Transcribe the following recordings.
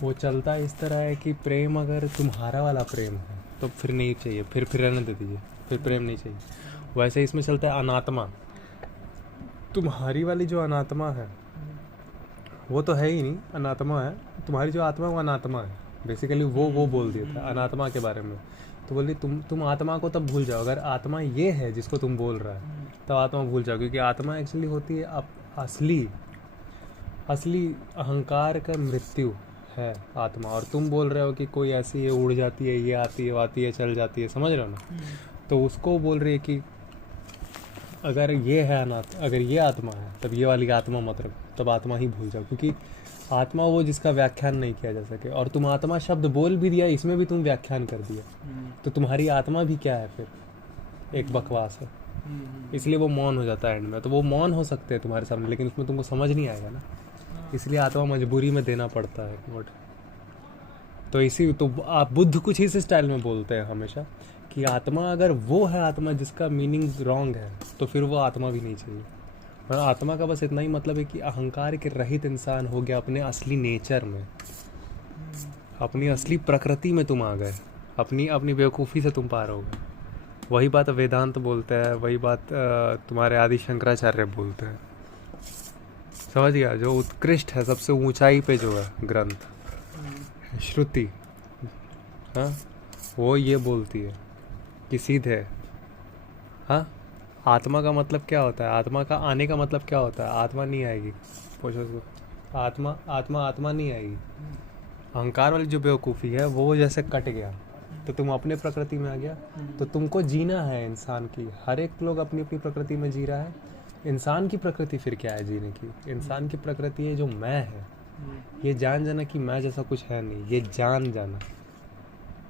वो चलता इस तरह है कि प्रेम अगर तुम्हारा वाला प्रेम है तो फिर नहीं चाहिए, फिर रहने दे दीजिए, फिर प्रेम नहीं चाहिए। वैसे इसमें चलता है अनात्मा। तुम्हारी वाली जो अनात्मा है वो तो है ही नहीं, अनात्मा है। तुम्हारी जो आत्मा है वो अनात्मा है बेसिकली। वो बोल दिया था अनात्मा के बारे में। तो बोली तुम आत्मा को तब भूल जाओ। अगर आत्मा ये है जिसको तुम बोल रहा है तब आत्मा भूल जाओ, क्योंकि आत्मा एक्चुअली होती है असली अहंकार का मृत्यु है आत्मा। और तुम बोल रहे हो कि कोई ऐसी है, उड़ जाती है, ये आती है, वो आती है, चल जाती है, समझ रहे हो ना। तो उसको बोल रही है कि अगर ये है अनाथ, अगर ये आत्मा है तब ये वाली आत्मा मत रखो, तब आत्मा ही भूल जाओ। क्योंकि आत्मा वो जिसका व्याख्यान नहीं किया जा सके। और तुम आत्मा शब्द बोल भी दिया, इसमें भी तुम व्याख्यान कर दिया, तो तुम्हारी आत्मा भी क्या है फिर, एक बकवास है। इसलिए वो मौन हो जाता है एंड में। तो वो मौन हो सकते हैं तुम्हारे सामने, लेकिन उसमें तुमको समझ नहीं आएगा ना, इसलिए आत्मा मजबूरी में देना पड़ता है वर्ड। तो इसी तो आप बुद्ध कुछ इस स्टाइल में बोलते हैं हमेशा कि आत्मा अगर वो है, आत्मा जिसका मीनिंग रॉन्ग है, तो फिर वो आत्मा भी नहीं चाहिए। और आत्मा का बस इतना ही मतलब है कि अहंकार के रहित इंसान हो गया अपने असली नेचर में, अपनी असली प्रकृति में तुम आ गए, अपनी बेवकूफ़ी से तुम पार हो गए। वही बात वेदांत बोलते हैं, वही बात तुम्हारे आदि शंकराचार्य बोलते हैं। समझ गया? जो उत्कृष्ट है, सबसे ऊंचाई पे जो है ग्रंथ श्रुति, हाँ, वो ये बोलती है कि सीधे, हाँ, आत्मा का मतलब क्या होता है, आत्मा का आने का मतलब क्या होता है। आत्मा नहीं आएगी, पूछो उसको। आत्मा नहीं आएगी। अहंकार वाली जो बेवकूफ़ी है वो जैसे कट गया तो तुम अपने प्रकृति में आ गया। तो तुमको जीना है इंसान की, हर एक लोग अपनी अपनी प्रकृति में जी रहा है। इंसान की प्रकृति फिर क्या है जीने की? इंसान की प्रकृति है जो मैं है, ये जान जाना कि मैं जैसा कुछ है नहीं, ये जान जाना,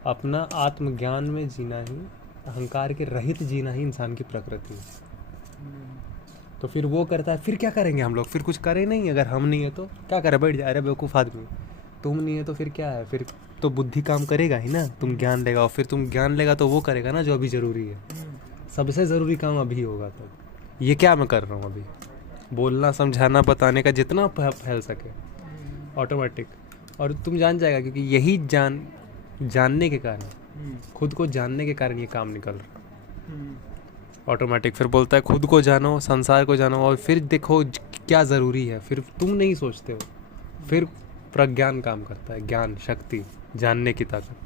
अपना आत्मज्ञान में जीना ही, अहंकार के रहित जीना ही इंसान की प्रकृति है। तो फिर वो करता है, फिर क्या करेंगे हम लोग? फिर कुछ करें नहीं। अगर हम नहीं है तो क्या करें, बैठ जाए, अरे बेवकूफ़ आदमी। तुम नहीं है तो फिर क्या है, फिर तो बुद्धि काम करेगा ही ना। तुम ज्ञान लेगा, और फिर तुम ज्ञान लेगा तो वो करेगा ना जो अभी ज़रूरी है। सबसे ज़रूरी काम अभी होगा। तब ये क्या मैं कर रहा हूँ अभी, बोलना, समझाना, बताने का जितना फैल सके ऑटोमेटिक। और तुम जान जाएगा, क्योंकि यही जानने के कारण, खुद को जानने के कारण ये काम निकल रहा ऑटोमेटिक। फिर बोलता है खुद को जानो, संसार को जानो, और फिर देखो क्या ज़रूरी है। फिर तुम नहीं सोचते हो, फिर प्रज्ञान काम करता है, ज्ञान, शक्ति, जानने की ताकत।